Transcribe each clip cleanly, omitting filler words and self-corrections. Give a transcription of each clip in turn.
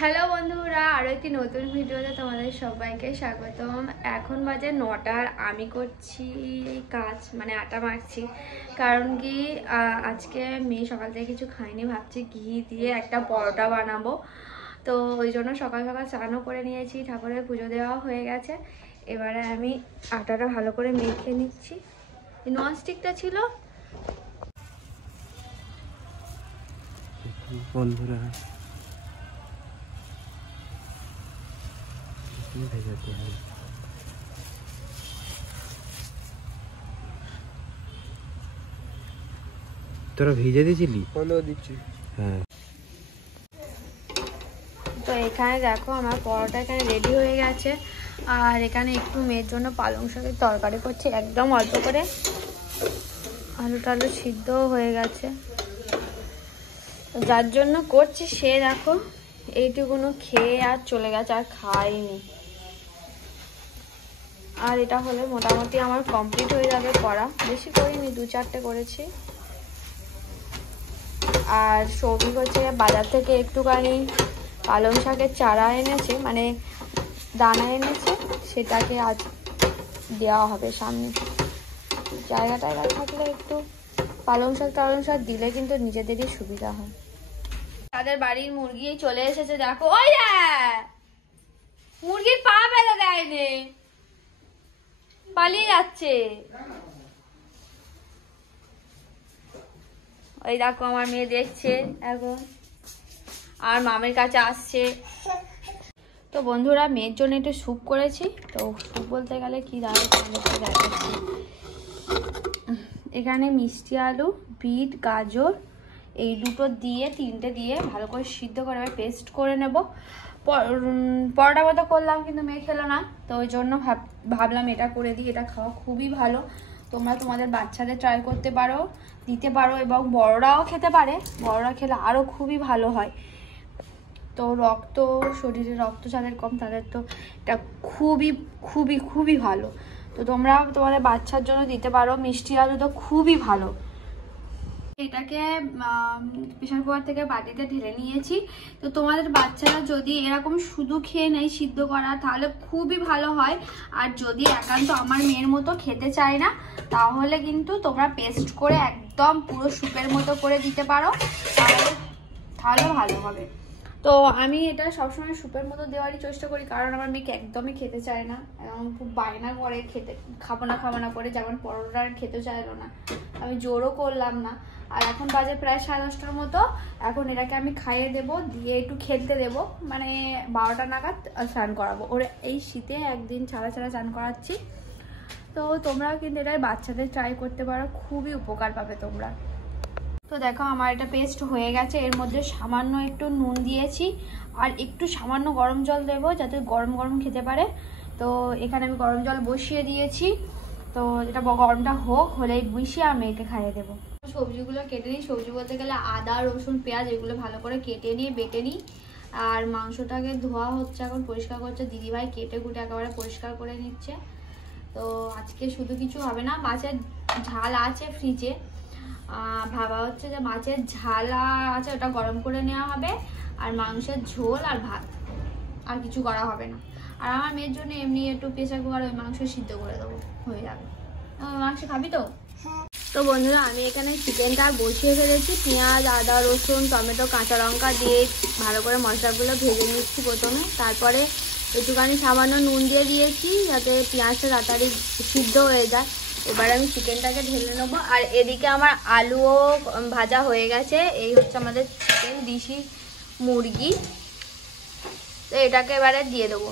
Hello বন্ধুরা, আরও একটি নতুন ভিডিওতে তোমাদের সবাইকে স্বাগতম। এখন বাজে 9টা। আমি করছি কাজ, মানে আটা মাখছি। কারণ কি আজকে মেয়ে সকাল থেকে কিছু খাইনি, ভাবছি ঘি দিয়ে একটা পরোটা বানাবো। তো ওই জন্য সকাল সকাল স্নানও করে নিয়েছি, ঠাকুরের পুজো দেওয়া হয়ে গেছে। এবারে আমি আটাটা ভালো করে মেখে নিচ্ছি। ননস্টিকটা ছিল বন্ধুরা, ভেজাতে হয়। তোরা ভিজে দিয়েছিলি? দিচ্ছি। হ্যাঁ, তো এখানে দেখো আমার পরোটা এখানে রেডি হয়ে গেছে। আর এখানে একটু মেয়ের জন্য পালং শাকের তরকারি করছি, একদম অল্প করে। আলু টালু সিদ্ধ হয়ে গেছে, যার জন্য করছি সে দেখো এইটুকুনো খেয়ে আর চলে গেছে, আর খাইনি। আর এটা হলে মোটামুটি আমার কমপ্লিট হয়ে যাবে করা। বেশি করিনি, 2-4টে করেছি। আর সৌভিক হচ্ছে বাজার থেকে একটুখানি পালং শাকের চারা এনেছে, মানে দানা এনেছে, সেটাকে আজ দেওয়া হবে সামনে। জায়গা থাকলে একটু পালং শাক দিলে কিন্তু নিজেদেরই সুবিধা হয়। তাদের বাড়ির মুরগি চলে এসেছে, দেখো ওই মুরগির পা বেঁধে দেয়নি, পালিয়ে যাচ্ছে। ওই দেখো আমার মেয়ে দেখছে এখন, আর মামের কাছে আসছে। তো বন্ধুরা, মেয়ের জন্য একটু স্যুপ করেছি। তো স্যুপ বলতে গেলে কি দেখাচ্ছি, এখানে মিষ্টি আলু, বিট, গাজর এই দুটো দিয়ে 3টে দিয়ে ভালো করে সিদ্ধ করে পেস্ট করে নেব। পরোটা মতো করলাম, কিন্তু মেয়ে খেলো না, তো ওই জন্য ভাবলাম এটা করে দিই। এটা খাওয়া খুবই ভালো, তোমরা তোমাদের বাচ্চাদের ট্রাই করতে পারো, দিতে পারো, এবং বড়রাও খেতে পারে। বড়রা খেলে আরও খুবই ভালো হয়। তো শরীরে রক্ত যাদের কম, তাদের তো এটা খুবই খুবই খুবই ভালো। তো তোমরা তোমাদের বাচ্চার জন্য দিতে পারো। মিষ্টি আলু তো খুবই ভালো। এটাকে প্রেসার কুকার থেকে বাটিতে ঢেলে নিয়েছি। তো তোমাদের বাচ্চারা যদি এরকম শুধু খেয়ে নেয় সিদ্ধ করা, তাহলে খুবই ভালো হয়। আর যদি একান্ত আমার মেয়ের মতো খেতে চায় না, তাহলে কিন্তু তোমরা পেস্ট করে একদম পুরো স্যুপের মতো করে দিতে পারো, তাহলে ভালো হবে। তো আমি এটা সবসময় স্যুপের মতো দেওয়ারই চেষ্টা করি, কারণ আমার মেয়েকে একদমই খেতে চায় না, এবং খুব বায়না করে খাবো না করে, যেমন পরোটা খেতে চাইলো না। আমি জোরও করলাম না। আর এখন বাজে প্রায় 10:30টার মতো। এখন এটাকে আমি খাইয়ে দেবো, দিয়ে একটু খেলতে দেবো, মানে 12টা নাগাদ স্নান করাবো। ওরা এই শীতে একদিন ছাড়া স্নান করাচ্ছি। তো তোমরাও কিন্তু এটা বাচ্চাদের ট্রাই করতে পারো, খুবই উপকার পাবে তোমরা। তো দেখো আমার এটা পেস্ট হয়ে গেছে। এর মধ্যে সামান্য একটু নুন দিয়েছি, আর একটু সামান্য গরম জল দেবো, যাতে গরম গরম খেতে পারে। তো এখানে আমি গরম জল বসিয়ে দিয়েছি। তো এটা গরমটা হলেই বসিয়ে আমি একে খাইয়ে দেবো। সবজিগুলো কেটে নিই। সবজি বলতে গেলে আদা, রসুন, পেঁয়াজ এগুলো ভালো করে কেটে নিয়ে বেটে নিই। আর মাংসটাকে ধোয়া হচ্ছে, এখন পরিষ্কার করছে দিদিভাই, কেটে কুটে একেবারে পরিষ্কার করে নিচ্ছে। তো আজকে শুধু কিছু হবে না, মাছের ঝাল আছে ফ্রিজে। ভাবা হচ্ছে যে মাছের ঝাল আছে, ওটা গরম করে নেওয়া হবে, আর মাংসের ঝোল আর ভাত, আর কিছু করা হবে না। আর আমার মেয়ের জন্য এমনি একটু প্রেসার কুকারে ওই মাংস সিদ্ধ করে দেবো, হয়ে যাবে। মাংস খাবি তো? তো বন্ধুরা, আমি এখানে চিকেনটা বসিয়ে ফেলেছি। পেঁয়াজ, আদা, রসুন, টমেটো, কাঁচা লঙ্কা দিয়ে ভালো করে মশলাগুলো ভেজে নিচ্ছি প্রথমে। তারপরে একটুখানি সামান্য নুন দিয়ে দিয়েছি, যাতে পেঁয়াজটা তাড়াতাড়ি সিদ্ধ হয়ে যায়। এবার আমি চিকেনটাকে ঢেলে নেবো। আর এদিকে আমার আলুও ভাজা হয়ে গেছে। এই হচ্ছে আমাদের চিকেন, দেশি মুরগি। তো এটাকে এবারে দিয়ে দেবো।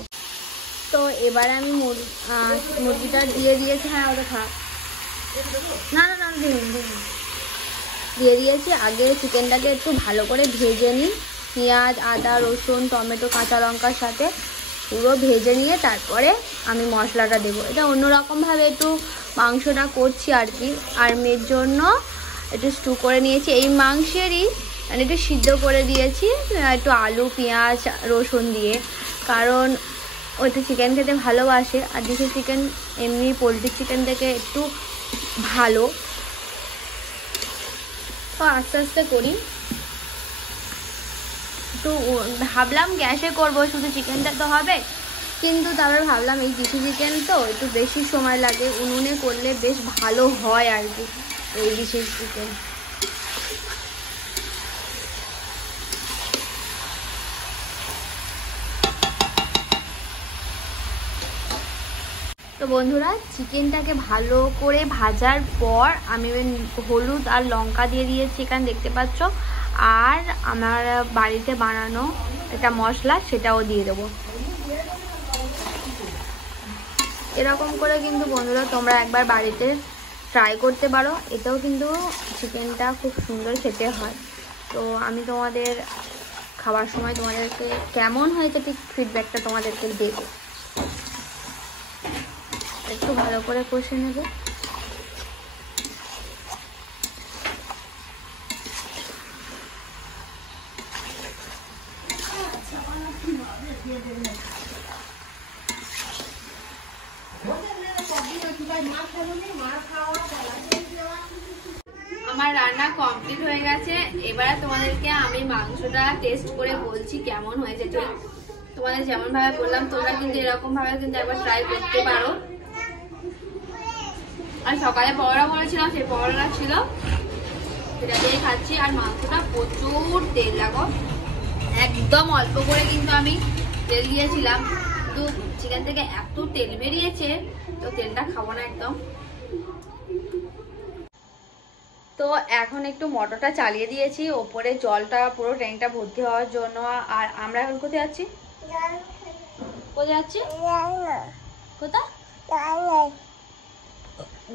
তো এবারে আমি মুরগিটা দিয়ে দিয়েছি। হ্যাঁ, ওটা খা। না দিয়ে দিয়েছি। আগে চিকেনটাকে একটু ভালো করে ভেজে নিই, পেঁয়াজ, আদা, রসুন, টমেটো, কাঁচা লঙ্কার সাথে পুরো ভেজে নিয়ে তারপরে আমি মশলাটা দেবো। এটা অন্যরকমভাবে একটু মাংসটা করছি আর কি। আর মেয়ের জন্য একটু স্টু করে নিয়েছি, এই মাংসেরই মানে একটু সিদ্ধ করে দিয়েছি, একটু আলু, পেঁয়াজ, রসুন দিয়ে, কারণ ওইটা চিকেন খেতে ভালোবাসে। আর দেশি চিকেন এমনি পোলট্রি চিকেন থেকে একটু ভালো। তো আস্তে আস্তে করি। একটু ভাবলাম গ্যাসে করব, শুধু চিকেনটা তো হবে, কিন্তু তারপর ভাবলাম এই দেশি চিকেন তো একটু বেশি সময় লাগে, উনুনে করলে বেশ ভালো হয় আর কি এই দেশি চিকেন। তো বন্ধুরা চিকেনটাকে ভালো করে ভাজার পর আমি হলুদ আর লঙ্কা দিয়ে দিয়েছি, এখানে দেখতে পাচ্ছ, আর আমার বাড়িতে বানানো একটা মশলা সেটাও দিয়ে দেবো। এরকম করে কিন্তু বন্ধুরা তোমরা একবার বাড়িতে ট্রাই করতে পারো, এটাও কিন্তু চিকেনটা খুব সুন্দর খেতে হয়। তো আমি তোমাদের খাওয়ার সময় তোমাদেরকে কেমন হয়েছে ঠিক ফিডব্যাকটা তোমাদেরকে দেবো। একটু ভালো করে কষে নেবে। আমার রান্না কমপ্লিট হয়ে গেছে, এবারে তোমাদেরকে আমি মাংসটা টেস্ট করে বলছি কেমন হয়েছে। ঠিক তোমাদের যেমন ভাবে বললাম তোমরা কিন্তু এরকম ভাবে কিন্তু একবার ট্রাই করতে পারো। আর সকালে পরোটা করেছিলাম, সেই পরোটা ছিল, সেটা দিয়ে খাচ্ছি। আর মাংসটা প্রচুর তেল, দেখো একদম অল্প করে কিন্তু আমি তেল দিয়েছিলাম, কিন্তু চিকেন থেকে এত তেল বেরিয়েছে, তো তেলটা খাবো না একদম। তো এখন একটু মোটরটা চালিয়ে দিয়েছি, ওপরে জলটা পুরো ট্যাঙ্কটা ভর্তি হওয়ার জন্য। আর আমরা এখন কোথায় যাচ্ছি? কোথায় যাচ্ছি? কোথায়?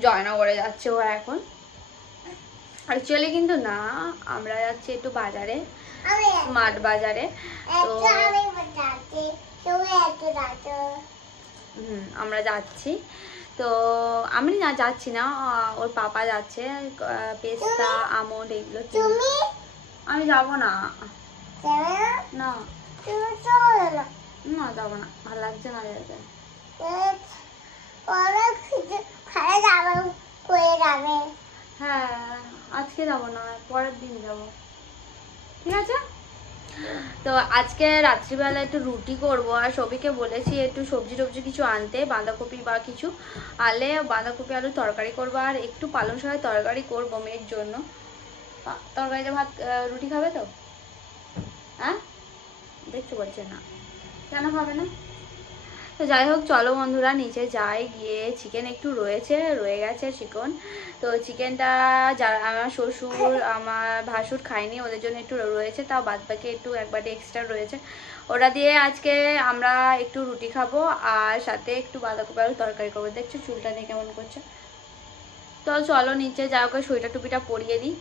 জয়নগরে যাচ্ছে ও এখন। অ্যাকচুয়ালি কিন্তু না, আমরা যাচ্ছি একটু বাজারে, স্মার্ট বাজারে। তো আমরা যাচ্ছি। তো আমি না যাচ্ছি না, ওর পাপা যাচ্ছে, পেস্তা আমন্ড এগুলো। আমি যাবো না, না না যাবো না, ভালো লাগছে না যেতে। হ্যাঁ আজকে যাবো না, পরের দিন যাবো, ঠিক আছে। তো আজকে রাত্রিবেলা একটু রুটি করব, আর সবিকে বলেছি একটু সবজি টবজি কিছু আনতে, বাঁধাকপি বা কিছু আলে বাঁধাকপি আলু তরকারি করবো, আর একটু পালং শাকের তরকারি করবো মেয়ের জন্য। তরকারিতে ভাত রুটি খাবে তো? হ্যাঁ দেখতে পাচ্ছেন না, কেন খাবে না? তো যাই হোক চলো বন্ধুরা নিচে যাই, গিয়ে চিকেন একটু রয়ে গেছে চিকেন। তো চিকেনটা যারা আমার শ্বশুর আমার ভাসুর খায়নি, ওদের জন্য একটু রয়েছে, তাও বাদ বাকি একটু একবারে এক্সট্রা রয়েছে, ওটা দিয়ে আজকে আমরা একটু রুটি খাবো, আর সাথে একটু বাঁধাকপি আলু তরকারি করবো। দেখছো চুলটা নিয়ে কেমন করছে। তো চলো নিচে যা, ওকে সোয়েটার টুপিটা পরিয়ে দিই।